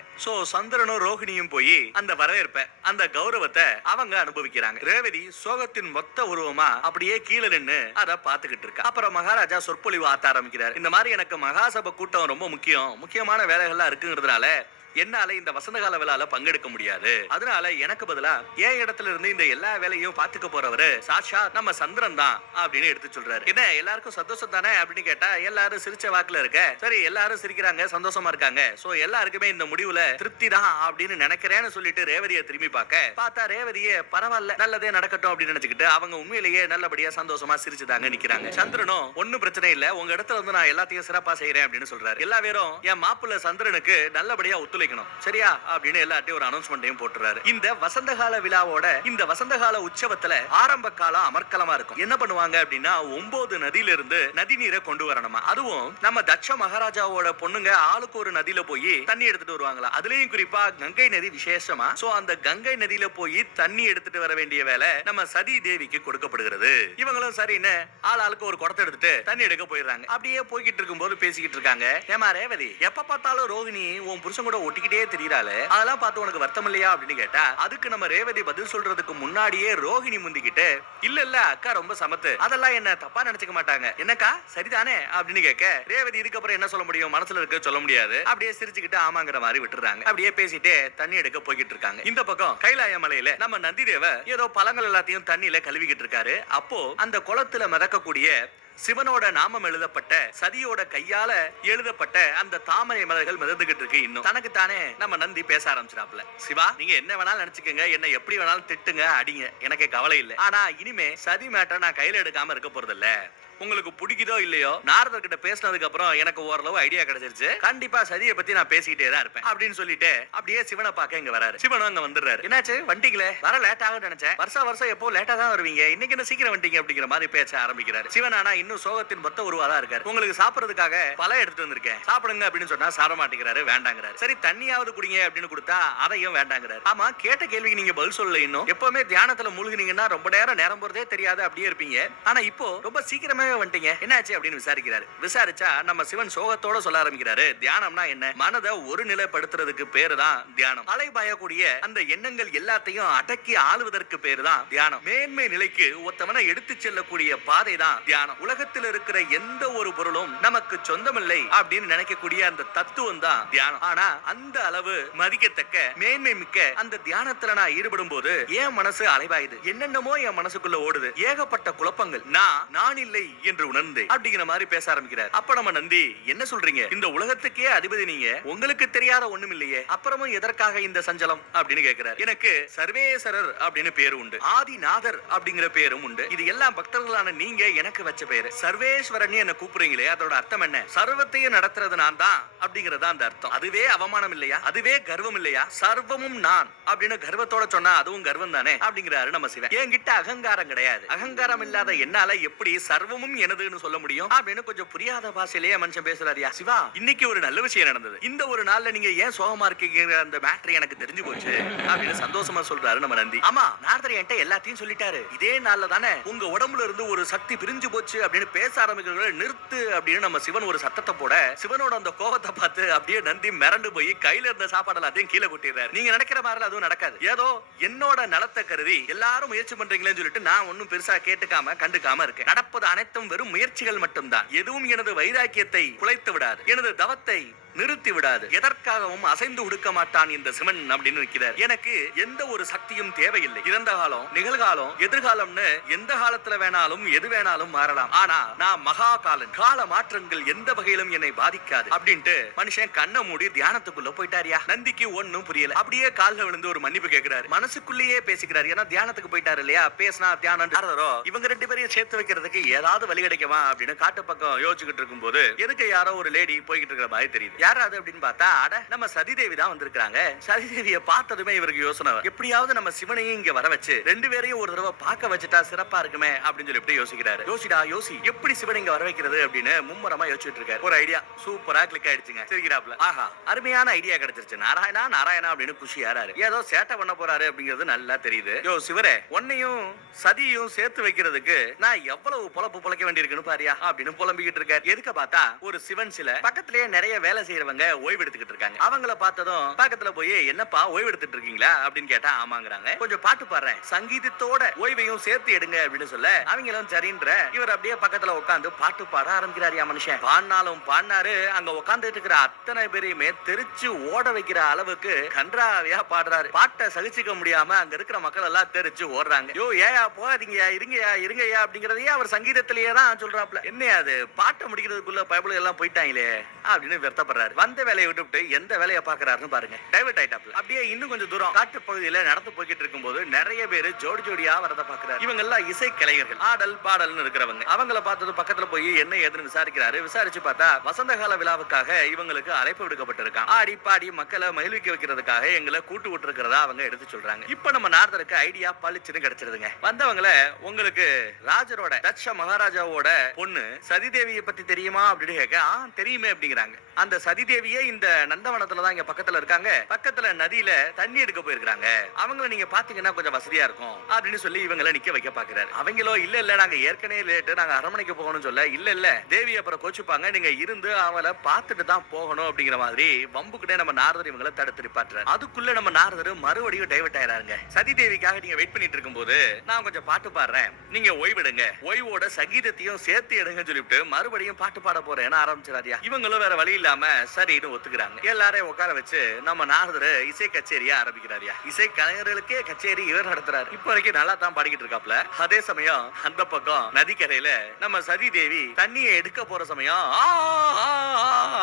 சோ சந்திரனும் ரோஹிணியும் போய் அந்த வரவேற்ப அந்த கௌரவத்தை அவங்க அனுபவிக்கிறாங்க. ரேவதி சோகத்தின் மொத்த உருவமா அப்படியே கீழே நின்னு அத பார்த்துக்கிட்டு இருக்கா. அப்புறம் மகாராஜா சொற்பொழிவு ஆத்த ஆரம்பிக்கிறார். இந்த மாதிரி எனக்கு மகாசபை கூட்டம் ரொம்ப முக்கியம். முக்கியமான வேலைகள்லாம் இருக்குங்கிறதுனால என்னால இந்த வசந்த கால விழால பங்கெடுக்க முடியாது. அதனால எனக்கு பதிலா என் இடத்துல இருந்து இந்த எல்லா வேலையும் பாத்துக்க போறவரு சாட்சா நம்ம சந்திரன் தான் அப்படின்னு எடுத்து சொல்றாரு. என்ன எல்லாருக்கும் சந்தோஷம் தானே அப்படின்னு கேட்டா எல்லாரும் சிரிச்ச வாக்குல இருக்க சரி எல்லாரும் சிரிக்கிறாங்க சந்தோஷமா இருக்காங்க. சோ எல்லாருக்குமே இந்த முடிவுல திருப்தி தான் அப்படின்னு நினைக்கிறேன்னு சொல்லிட்டு ரேவதிய திரும்பி பார்க்க பார்த்தா ரேவதியே பரவாயில்ல நல்லதே நடக்கட்டும் அப்படின்னு நினைச்சுக்கிட்டு அவங்க உண்மையிலேயே நல்லபடியா சந்தோஷமா சிரிச்சுதாங்க நிக்கிறாங்க. சந்திரனும் ஒன்னும் பிரச்சனை இல்ல உங்க இடத்துல வந்து நான் எல்லாத்தையும் சிறப்பா செய்யறேன் அப்படின்னு சொல்றாரு. எல்லா பேரும் என் மாப்பிள்ள சந்திரனுக்கு நல்லபடியா ஒத்துழை வைக்கணும் சரியா? அப்படின்னு எல்லாத்தையும் ஒரு அனௌன்ஸ்மெண்ட்டையும் போட்டுறாரு. இந்த வசந்த கால விழாவோட இந்த வசந்த கால உற்சவத்துல ஆரம்ப கால அமர்க்கலமா இருக்கும். என்ன பண்ணுவாங்க அப்படின்னா ஒன்பது நதியில இருந்து நதி நீரை கொண்டு வரணுமா? அதுவும் நம்ம தட்ச மகாராஜாவோட பொண்ணுங்க ஆளுக்கு ஒரு நதியில போய் தண்ணி எடுத்துட்டு வருவாங்களா? அதுலயும் குறிப்பா கங்கை நதி விசேஷமா? சோ அந்த கங்கை நதியில போய் தண்ணி எடுத்துட்டு வர வேண்டிய வேலை நம்ம சதி தேவிக்கு கொடுக்கப்படுகிறது. இவங்களும் சரின்னு ஆள் ஆளுக்கு ஒரு குடத்தை எடுத்துட்டு தண்ணி எடுக்க போயிடுறாங்க. அப்படியே போய்கிட்டு இருக்கும் போது பேசிக்கிட்டு இருக்காங்க. ஏமா ரேவதி எப்ப பார்த்தாலும் ரோகிணி உன் புருஷன் கூட ஒட்டிக்கிட்டே தெரியறாளே. அதெல்லாம் பார்த்து உனக்கு வருத்தம் இல்லையா அப்படின்னு கேட்டா அதுக்கு நம்ம ரேவதி பதில் சொல்றதுக்கு முன்னாடியே ரோகிணி முந்திக்கிட்டு இல்ல இல்ல அக்கா ரொம்ப சமத்து. அதெல்லாம் என்ன தப்பா நினைச்சுக்க மாட்டாங்க. என்னக்கா? சரிதானே? அப்படின்னு கேட்க ரேவதி இதுக்கப்புறம் என்ன சொல்ல முடியும்? மனசுல இருக்க சொல்ல முடியாது. அப்படியே சிரிச்சுக்கிட்டு ஆமாங்கிற மாதிரி விட்டுறாங்க. அப்படியே பேசிட்டே தண்ணி எடுக்க போய்கிட்டு இருக்காங்க. இந்த பக்கம் கைலாய மலையில நம்ம நந்திதேவ ஏதோ பழங்கள் எல்லாத்தையும் தண்ணியில கழுவிக்கிட்டு இருக்காரு. அப்போ அந்த குளத்துல மிதக்கக்கூடிய சிவனோட நாமம் எழுதப்பட்ட சதியோட கையால எழுதப்பட்ட அந்த தாமரை மலர்கள் மிதந்துகிட்டு இருக்கு இன்னும். தனக்கு தானே நம்ம நந்தி பேச ஆரம்பிச்சிடாப்ல சிவா நீங்க என்ன வேணாலும் நினைச்சுக்கோங்க என்ன எப்படி வேணாலும் திட்டுங்க அடிங்க எனக்கு கவலை இல்லை. ஆனா இனிமே சதி மேட்டர் நான் கையில எடுக்காம இருக்க போறது இல்ல உங்களுக்கு பிடிக்குதோ இல்லையோ நாரதர் கிட்ட பேசினதுக்கு அப்புறம் எனக்கு ஓரளவு ஐடியா கிடைச்சிருச்சு. கண்டிப்பா சதியை பத்தி நான் பேசிக்கிட்டே தான் இருப்பேன். அப்படின்னு சொல்லிட்டு அப்படியே சிவனை பார்க்க இங்க வராரு. சிவனும் அங்க வந்துடுறாரு. என்னாச்சு? வண்டிங்களே வர லேட் ஆகும் நினைச்சேன். வருஷம் வருஷம் எப்போ லேட்டா தான் வருவீங்க? இன்னைக்கு என்ன சீக்கிரம் வண்டிங்க? அப்படிங்கிற மாதிரி பேச ஆரம்பிக்கிறாரு. சிவன் ஆனா இன்னும் சோகத்தின் மொத்த உருவா தான் இருக்காரு. உங்களுக்கு சாப்பிடுறதுக்காக பல எடுத்துட்டு வந்திருக்கேன். சாப்பிடுங்க அப்படின்னு சொன்னா சாப்பிட மாட்டேங்கிறாரு வேண்டாங்கிறாரு. சரி தண்ணியாவது குடிங்க அப்படின்னு கொடுத்தா அதையும் வேண்டாங்கிறாரு. ஆமா கேட்ட கேள்விக்கு நீங்க பதில் சொல்லல இன்னும். எப்பவுமே தியானத்துல மூழ்கினீங்கன்னா ரொம்ப நேரம் நேரம் போறதே தெரியாது அப்படியே இருப்பீங்க. ஆனா இப்போ ரொம்ப சீக்கிரமே வந்துட்டீங்க? என்னாச்சு அப்படின்னு விசாரிக்கிறாரு. விசாரிச்சா நம்ம சிவன் சோகத்தோட சொல்ல ஆரம்பிக்கிறாரு. தியானம்னா என்ன? மனதை ஒரு நிலைப்படுத்துறதுக்கு பேரு தான் தியானம். அலை பாயக்கூடிய அந்த எண்ணங்கள் எல்லாத்தையும் அடக்கி ஆளுவதற்கு பேரு தான் தியானம். மேன்மை நிலைக்கு ஒருத்தவனை எடுத்து செல்லக்கூடிய பாதை தான் தியானம். உலகத்தில் இருக்கிற எந்த ஒரு பொருளும் நமக்கு சொந்தமில்லை அப்படின்னு நினைக்கக்கூடிய அந்த தத்துவம் தான் தியானம். ஆனா அந்த அளவு மதிக்கத்தக்க மேன்மை மிக்க அந்த தியானத்துல நான் ஈடுபடும் போது என் மனசு அலைவாயுது என்னென்னமோ என் மனசுக்குள்ள ஓடுது. ஏகப்பட்ட குழப்பங்கள். நான் நான் இல்லை என்று உணர்ந்து அப்படிங்கிற மாதிரி பேச ஆரம்பிக்கிறார். அப்ப நம்ம நந்தி என்ன சொல்றீங்க? இந்த உலகத்துக்கே அதிபதி நீங்க. உங்களுக்கு தெரியாத ஒண்ணும் இல்லையே அப்புறமும் எதற்காக இந்த சஞ்சலம்? அப்படின்னு கேக்குறாரு. எனக்கு சர்வேசரர் அப்படின்னு பேரு உண்டு. ஆதிநாதர் அப்படிங்கிற பேரும் உண்டு. இது எல்லாம் பக்தர்களான நீங்க எனக்கு வச்ச பேரு. சர்வேஸ்வரன் என்ன கூப்பிடுறீங்களே அதோட அர்த்தம் என்ன? சர்வத்தையும் நடத்துறது நான் தான் அப்படிங்கறதா அந்த அர்த்தம். அதுவே அவமானம் இல்லையா? அதுவே கர்வம் இல்லையா? சர்வமும் நான் அப்படின்னு கர்வத்தோட சொன்னா அதுவும் கர்வம் தானே அப்படிங்கிறாரு நம்ம சிவன். என்கிட்ட அகங்காரம் கிடையாது. அகங்காரம் இல்லாத என்னால எப்படி சர்வமும் எனதுன்னு சொல்ல முடியும்? அப்படின்னு கொஞ்சம் புரியாத பாஷையிலேயே மனுஷன் பேசுறாருயா? சிவா இன்னைக்கு ஒரு நல்ல விஷயம் நடந்தது. இந்த ஒரு நாள்ல நீங்க ஏன் சோகமா இருக்கீங்க அந்த மேட்ரு எனக்கு தெரிஞ்சு போச்சு. அப்படின்னு சந்தோஷமா சொல்றாரு நம்ம நந்தி. ஆமா நாரதர் என்கிட்ட எல்லாத்தையும் சொல்லிட்டாரு. இதே நாள்ல தானே உங்க உடம்புல இருந்து ஒரு சக்தி பிரிஞ்சு போச்சு அப்படின்னு பேச ஆரம்பிக்கிறவங்க நிறுத்து அப்படின்னு நம்ம சிவன் ஒரு சத்தத்தை போட சிவனோட அந்த கோபத்தை பார்த்து அப்படியே நந்தி மிரண்டு போய் கையில இருந்த சாப்பாடு எல்லாத்தையும் கீழே கொட்டிடுறாரு. நீங்க நினைக்கிற மாதிரி அதுவும் நடக்காது. ஏதோ என்னோட நலத்தை கருதி எல்லாரும் முயற்சி பண்றீங்களேன்னு சொல்லிட்டு நான் ஒன்னும் பெருசா கேட்டுக்காம கண்டுக்காம இருக்கேன். நடப்பது அர்த்தம் வெறும் முயற்சிகள் மட்டும்தான். எதுவும் எனது வைராக்கியத்தை குலைத்து விடாது எனது தவத்தை நிறுத்தி விடாது. எதற்காகவும் அசைந்து உடுக்க மாட்டான் இந்த சிவன் அப்படின்னு நிற்கிறார் எனக்கு எந்த ஒரு சக்தியும் தேவையில்லை. இறந்த காலம் நிகழ்காலம் எதிர்காலம்னு எந்த காலத்துல வேணாலும் எது வேணாலும் மாறலாம். ஆனா நான் மகா காலன் கால மாற்றங்கள் எந்த வகையிலும் என்னை பாதிக்காது. அப்படின்ட்டு மனுஷன் கண்ணை மூடி தியானத்துக்குள்ள போயிட்டாரியா? நந்திக்கு ஒண்ணும் புரியல. அப்படியே கால விழுந்து ஒரு மன்னிப்பு கேட்கிறாரு மனசுக்குள்ளேயே பேசிக்கிறாரு. ஏன்னா தியானத்துக்கு போயிட்டாரு இல்லையா? பேசினா தியானம். இவங்க ரெண்டு பேரையும் சேர்த்து வைக்கிறதுக்கு ஏதாவது வழி கிடைக்குமா அப்படின்னு காட்டு பக்கம் யோசிச்சுக்கிட்டு இருக்கும்போது எதுக்கு யாரோ ஒரு லேடி போய்கிட்டு இருக்கிற மாதிரி தெரியுது. யார் அது அப்படின்னு பார்த்தா அட நம்ம சதிதேவி தான் வந்திருக்காங்க சதிதேவியை பார்த்ததுமே இவருக்கு யோசனை. எப்படியாவது நம்ம சிவனையும் இங்க வர வச்சு ரெண்டு பேரையும் ஒரு தடவை பார்க்க வச்சுட்டா சிறப்பா இருக்குமே அப்படின்னு சொல்லி எப்படி யோசிக்கிறாரு? யோசிடா யோசி எப்படி சிவனை இங்க வர வைக்கிறது அப்படின்னு மும்மரமா யோசிச்சுட்டு இருக்காரு. ஒரு ஐடியா சூப்பரா கிளிக் ஆயிடுச்சுங்க. சிரிக்கிறாப்ல ஆஹா அருமையான ஐடியா கிடைச்சிருச்சு. நாராயணா நாராயணா அப்படின்னு குஷி யாராரு ஏதோ சேட்டை பண்ண போறாரு அப்படிங்கிறது நல்லா தெரியுது. யோ சிவரே உன்னையும் சதியும் சேர்த்து வைக்கிறதுக்கு நான் எவ்வளவு பொழப்பு பொழைக்க வேண்டியிருக்குன்னு பாரியா அப்படின்னு புலம்பிக்கிட்டு இருக்காரு. எதுக்க பார்த்தா ஒரு சிவன் சிலை பக்கத்திலேயே நிறைய வேலை செய்யறவங்க ஓய்வு எடுத்துக்கிட்டு இருக்காங்க. அவங்கள பார்த்ததும் பக்கத்துல போய் என்னப்பா ஓய்வு எடுத்துட்டு இருக்கீங்களா? அப்படின்னு கேட்டா ஆமாங்கிறாங்க. கொஞ்சம் பாட்டு பாடுறேன். சங்கீதத்தோட ஓய்வையும் சேர்த்து எடுங்க அப்படின்னு சொல்ல அவங்களும் சரின்ற இவர் அப்படியே பக்கத்துல உட்காந்து பாட்டு பாட ஆரம்பிக்கிறாரியா மனுஷன். பாடினாலும் பாடினாரு அங்க உட்காந்துட்டு இருக்கிற அத்தனை பேரையுமே தெரிச்சு ஓட வைக்கிற அளவுக்கு கன்றாவியா பாடுறாரு. பாட்டை சகிச்சுக்க முடியாம அங்க இருக்கிற மக்கள் எல்லாம் தெரிச்சு ஓடுறாங்க. யோ ஏயா போகாதீங்கயா இருங்கயா இருங்கயா அப்படிங்கறதையே அவர் சங்கீதத்திலேயே தான் சொல்றாப்ல என்னையா அது? பாட்டை முடிக்கிறதுக்குள்ள பைபிள் எல்லாம் போயிட்டாங்களே அப்படின்னு வருத்தப்படுறாரு வந்த வேலையை விட்டுவிட்டு எந்த வேலையை பாக்குறாருன்னு பாருங்க. டைவர்ட் ஆயிட்டாப்ல அப்படியே இன்னும் கொஞ்சம் தூரம் காட்டு பகுதியில நடந்து போய்கிட்டு இருக்கும்போது நிறைய பேர் ஜோடி ஜோடியா வரத பாக்குறாரு இவங்க எல்லாம் இசை கலைஞர்கள் ஆடல் பாடல்னு இருக்கிறவங்க. அவங்கள பார்த்தது பக்கத்துல போய் என்ன ஏதுன்னு விசாரிக்கிறாரு. விசாரிச்சு பார்த்தா வசந்த கால விழாவுக்காக இவங்களுக்கு அழைப்பு விடுக்கப்பட்டிருக்கான் ஆடி பாடி மக்களை மகிழ்விக்க வைக்கிறதுக்காக எங்களை கூட்டு விட்டுருக்கிறதா அவங்க எடுத்து சொல்றாங்க. இப்ப நம்ம நாரதருக்கு ஐடியா பளிச்சுன்னு கிடைச்சிருதுங்க. வந்தவங்கள உங்களுக்கு ராஜரோட தட்ச மகாராஜாவோட பொண்ணு சதிதேவியை பத்தி தெரியுமா அப்படின்னு கேட்க ஆ தெரியுமே அப்படிங்கிறாங்க. அந்த நதிதேவியே இந்த நந்தவனத்துல தான் இங்க பக்கத்துல இருக்காங்க. பக்கத்துல நதியில தண்ணி எடுக்க போயிருக்காங்க அவங்கள நீங்க பாத்தீங்கன்னா கொஞ்சம் வசதியா இருக்கும். அப்படின்னு சொல்லி இவங்கள நிக்க வைக்க பாக்குறாரு. அவங்களோ இல்ல இல்ல நாங்க ஏற்கனவே லேட்டு நாங்க அரண்மனைக்கு போகணும்னு சொல்ல இல்ல இல்ல தேவி அப்புறம் கோச்சுப்பாங்க. நீங்க இருந்து அவளை பார்த்துட்டு தான் போகணும். அப்படிங்கிற மாதிரி வம்புக்கிட்டே நம்ம நாரதர் இவங்கள தடுத்து நிப்பாட்டுறாரு. அதுக்குள்ள நம்ம நாரதர் மறுபடியும் டைவர்ட் ஆயிராருங்க சதி தேவிக்காக நீங்க வெயிட் பண்ணிட்டு இருக்கும்போது நான் கொஞ்சம் பாட்டு பாடுறேன். நீங்க ஓய்விடுங்க ஓய்வோட சங்கீதத்தையும் சேர்த்து எடுங்கன்னு சொல்லிட்டு மறுபடியும் பாட்டு பாட போறேன்னு ஆரம்பிச்சிடாதியா இவங்களும் வேற வழி இல்லாம சரின்னு ஒத்துக்கிறாங்க. எல்லாரையும் உட்கார வச்சு நம்ம நாரதர் இசை கச்சேரியா ஆரம்பிக்கிறாரியா இசை கலைஞர்களுக்கே கச்சேரி இவர் நடத்துறாரு. இப்ப வரைக்கும் நல்லா தான் பாடிக்கிட்டு இருக்காப்ல அதே சமயம் அந்த பக்கம் நதிக்கரையில நம்ம சதி தேவி தண்ணியை எடுக்க போற சமயம்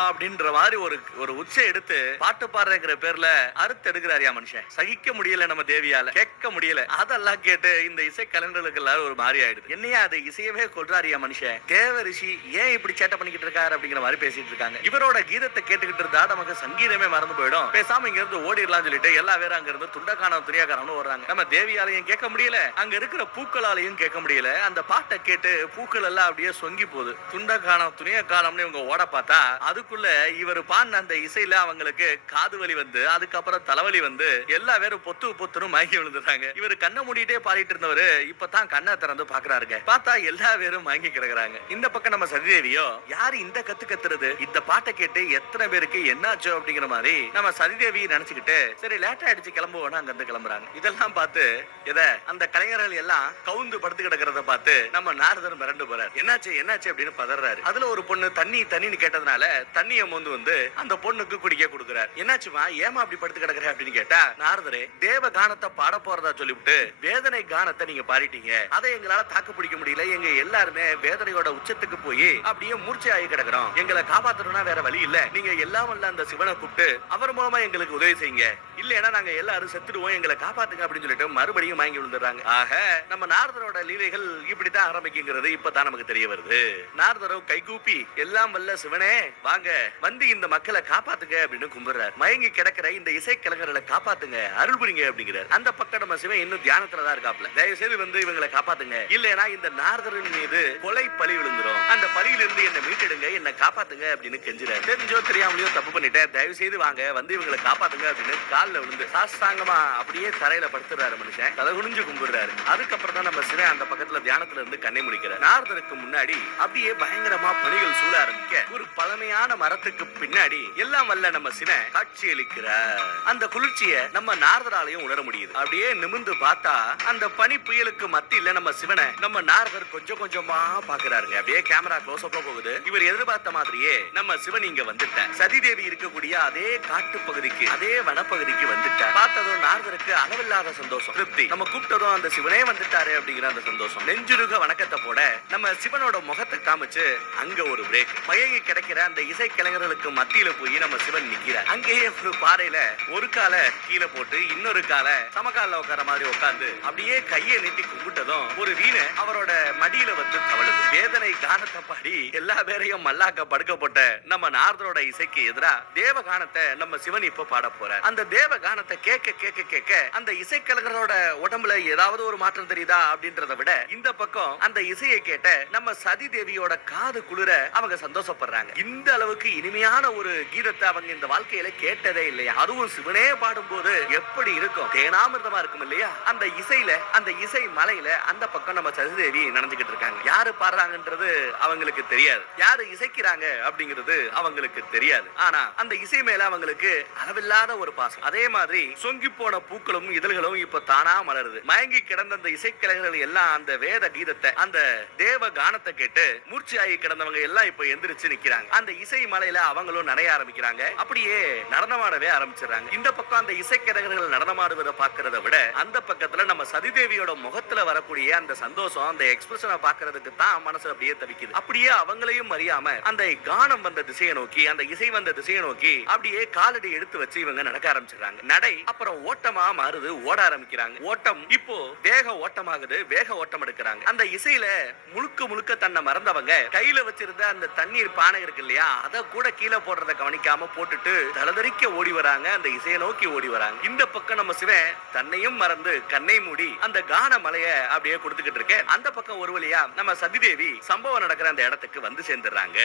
அப்படின்ற மாதிரி ஒரு ஒரு உச்ச எடுத்து பாட்டு பாடுறங்கிற பேர்ல அறுத்து எடுக்கிறாரியா மனுஷன். சகிக்க முடியல நம்ம தேவியால கேட்க முடியல. அதெல்லாம் கேட்டு இந்த இசை கலைஞர்களுக்கு எல்லாரும் ஒரு மாதிரி ஆயிடுது. என்னையா அது இசையவே கொள்றாரியா மனுஷன்? தேவ ரிஷி ஏன் இப்படி சேட்டை பண்ணிக்கிட்டு இருக்காரு அப்படிங்கிற மாதிரி பேசிட்டு இருக்காங்க. இவரோட சங்கீதத்தை கேட்டுக்கிட்டு இருந்தா நமக்கு சங்கீதமே மறந்து போயிடும். பேசாம இங்க இருந்து ஓடிடலாம் சொல்லிட்டு எல்லா பேரும் அங்க இருந்து துண்டக்கானம் துணியாக்காரனும் வர்றாங்க நம்ம தேவியாலையும் கேட்க முடியல. அங்க இருக்கிற பூக்களாலையும் கேட்க முடியல. அந்த பாட்டை கேட்டு பூக்கள் எல்லாம் அப்படியே சொங்கி போகுது. துண்டக்கானம் துணியக்கானம்னு இவங்க ஓட பார்த்தா அதுக்குள்ள இவர் பாடின அந்த இசையில அவங்களுக்கு காது வலி வந்து அதுக்கப்புறம் தலைவலி வந்து எல்லா பேரும் பொத்து பொத்துன்னு மயங்கி விழுந்துட்டாங்க இவர் கண்ணை மூடிட்டே பாடிட்டு இருந்தவரு இப்பதான் கண்ணை திறந்து பாக்குறாருங்க. பார்த்தா எல்லா பேரும் மயங்கி கிடக்குறாங்க. இந்த பக்கம் நம்ம சதிதேவியோ யாரு இந்த கத்து கத்துறது? இந்த பாட்டை கேட்டு எத்தனை பேருக்கு என்னாச்சோ அப்படிங்கிற மாதிரி நம்ம சதிதேவி நினைச்சுக்கிட்டு சரி லேட்டா அடிச்சு கிளம்புவோம்னு அங்க இருந்து கிளம்புறாங்க. இதெல்லாம் பார்த்து எத அந்த கலைஞர்கள் எல்லாம் கவுந்து படுத்து கிடக்கிறத பார்த்து நம்ம நாரதர் மிரண்டு போறாரு. என்னாச்சு என்னாச்சு அப்படின்னு பதறாரு. அதுல ஒரு பொண்ணு தண்ணி தண்ணின்னு கேட்டதுனால தண்ணியை மோந்து வந்து அந்த பொண்ணுக்கு குடிக்க கொடுக்குறாரு. என்னாச்சுமா ஏமா அப்படி படுத்து கிடக்குற அப்படின்னு கேட்டா நாரதரே தேவ கானத்தை பாட போறதா சொல்லிவிட்டு வேதனை கானத்தை நீங்க பாடிட்டீங்க. அதை எங்களால தாக்கு பிடிக்க முடியல. எங்க எல்லாருமே வேதனையோட உச்சத்துக்கு போய் அப்படியே மூர்ச்சை ஆகி கிடக்குறோம். எங்களை காப்பாத்தணும்னா வேற வழி இல்ல. நீங்க எல்லாம் வல்ல அந்த சிவனை கூப்பிட்டு அவர் மூலமா எங்களுக்கு உதவி செய்யுங்க. இல்லைன்னா நாங்க எல்லாரும் செத்துடுவோம் எங்களை காப்பாத்துங்க அப்படின்னு சொல்லிட்டு மறுபடியும் வாங்கி விழுந்துடுறாங்க. ஆக நம்ம நாரதரோட லீலைகள் இப்படித்தான் ஆரம்பிக்குங்கிறது இப்பதான் நமக்கு தெரிய வருது. நாரதரோ கைகூப்பி எல்லாம் வல்ல சிவனே வாங்க வந்து இந்த மக்களை காப்பாத்துங்க அப்படின்னு கும்பிடுறாரு. மயங்கி கிடக்கிற இந்த இசை கலைஞர்களை காப்பாத்துங்க அருள் புரிங்க அப்படிங்கிறார். அந்த பக்கம் நம்ம சிவன் இன்னும் தியானத்துல தான் இருக்காப்ல தயவு செய்து வந்து இவங்களை காப்பாத்துங்க. இல்லைன்னா இந்த நாரதரின் மீது கொலை பழி விழுந்துரும். அந்த பலியிலிருந்து என்னை மீட்டெடுங்க என்னை காப்பாத்துங்க அப்படின்னு கெஞ்சுறாரு. தெரிஞ்ச தெரிஞ்சோ தெரியாமலையோ தப்பு பண்ணிட்டேன். தயவு செய்து வாங்க வந்து இவங்களை காப்பாத்துங்க அப்படின்னு காலில் விழுந்து சாஸ்தாங்கமா அப்படியே தரையில படுத்துறாரு மனுஷன். தலை குனிஞ்சு கும்பிடுறாரு. அதுக்கப்புறம் தான் நம்ம சிவன் அந்த பக்கத்துல தியானத்துல இருந்து கண்ணை முடிக்கிறார். நார்தனுக்கு முன்னாடி அப்படியே பயங்கரமா பணிகள் சூழ ஆரம்பிக்க ஒரு பழமையான மரத்துக்கு பின்னாடி எல்லாம் வல்ல நம்ம சின காட்சி அளிக்கிறார். அந்த குளிர்ச்சியை நம்ம நாரதராலையும் உணர முடியுது. அப்படியே நிமிந்து பார்த்தா அந்த பனி புயலுக்கு மத்தியில நம்ம சிவனை நம்ம நாரதர் கொஞ்சம் கொஞ்சமா பாக்குறாருங்க அப்படியே கேமரா க்ளோஸ் அப்ல போகுது. இவர் எதிர்பார்த்த மாதிரியே நம்ம சிவன் இங்க வந்து வந்துட்டேன். சதிதேவி இருக்கக்கூடிய அதே காட்டு பகுதிக்கு அதே வனப்பகுதிக்கு வந்துட்டேன். பார்த்ததும் நாரதருக்கு அளவில்லாத சந்தோஷம். திருப்தி. நம்ம கூப்பிட்டதும் அந்த சிவனே வந்துட்டாரு அப்படிங்கிற அந்த சந்தோஷம். நெஞ்சுருக வணக்கத்தை போட நம்ம சிவனோட முகத்தை காமிச்சு அங்க ஒரு பிரேக் மயங்கி கிடைக்கிற அந்த இசை கலைஞர்களுக்கு மத்தியில போய் நம்ம சிவன் நிக்கிறார். அங்கேயே ஒரு பாறையில ஒரு காலை கீழே போட்டு இன்னொரு காலை சமகால உட்கார மாதிரி உட்கார்ந்து அப்படியே கையை நீட்டி கும்பிட்டதும் ஒரு வீணை அவரோட மடியில வந்து தவழுது. வேதனை கானத்தை பாடி எல்லா பேரையும் மல்லாக்க படுக்க போட்ட நம்ம நாரதரோட இசைக்கு எதிராக தேவகானத்தை நம்ம சிவன் இப்போ பாட போறார். அந்த தேவகானத்தை கேட்க கேட்க கேட்க அந்த இசைக்கலைஞரோட உடம்புல ஏதாவது ஒரு மாற்றம் தெரியுதா அப்படின்றத விட இந்த பக்கம் அந்த இசையை கேட்ட நம்ம சதி தேவியோட காது குளிர அவங்க சந்தோஷப்படுறாங்க. இந்த அளவுக்கு இனிமையான ஒரு கீதத்தை அவங்க இந்த வாழ்க்கையில கேட்டதே இல்லையா? அதுவும் சிவனே பாடும்போது எப்படி இருக்கும்? தேனாமிர்தமா இருக்கும் இல்லையா? அந்த இசையில அந்த இசை மலையில அந்த பக்கம் நம்ம சதிதேவி நடந்துகிட்டு இருக்காங்க. யாரு பாடுறாங்கன்றது அவங்களுக்கு தெரியாது. யாரு இசைக்கிறாங்க அப்படிங்கிறது அவங்களுக்கு தெரியாது. ஆனா அந்த இசை மேல அவங்களுக்கு அளவில்லாத ஒரு பாசம். அதே மாதிரி சொங்கி போன பூக்களும் இதழ்களும் இப்ப தானா மலருது. மயங்கி கிடந்த அந்த இசைக்கலைஞர்கள் எல்லாம் அந்த வேத கீதத்தை அந்த தேவ கானத்தை கேட்டு மூர்ச்சியாகி கிடந்தவங்க எல்லாம் இப்ப எந்திரிச்சு நிக்கிறாங்க. அந்த இசை மலையில அவங்களும் நடைய ஆரம்பிக்கிறாங்க. அப்படியே நடனமாடவே ஆரம்பிச்சிடுறாங்க. இந்த பக்கம் அந்த இசைக்கலைஞர்கள் நடனமாடுவதை பார்க்கறத விட அந்த பக்கத்துல நம்ம சதிதேவியோட முகத்துல வரக்கூடிய அந்த சந்தோஷம் அந்த எக்ஸ்பிரஷனை பாக்குறதுக்கு தான் மனசு அப்படியே தவிக்குது. அப்படியே அவங்களையும் அறியாம அந்த கானம் வந்த திசையை நோக்கி அந்த இசை வந்த திசையை நோக்கி அப்படியே காலடி எடுத்து வச்சு இவங்க நடக்க ஆரம்பிச்சிடுறாங்க. நடை அப்புறம் ஓட்டமா மாறுது ஓட ஆரம்பிக்கிறாங்க. ஓட்டம் இப்போ வேக ஓட்டமாகுது வேக ஓட்டம் எடுக்கிறாங்க. அந்த இசையில முழுக்க முழுக்க தன்னை மறந்தவங்க கையில வச்சிருந்த அந்த தண்ணீர் பானை இருக்கு இல்லையா அத கூட கீழே போடுறத கவனிக்காம போட்டுட்டு தலதறிக்க ஓடி வராங்க. அந்த இசையை நோக்கி ஓடி வராங்க. இந்த பக்கம் நம்ம சிவன் தன்னையும் மறந்து கண்ணை மூடி அந்த கான மலைய அப்படியே கொடுத்துக்கிட்டு இருக்க அந்த பக்கம் ஒரு வழியா நம்ம சதிதேவி சம்பவம் நடக்கிற அந்த இடத்துக்கு வந்து சேர்ந்துடுறாங்க.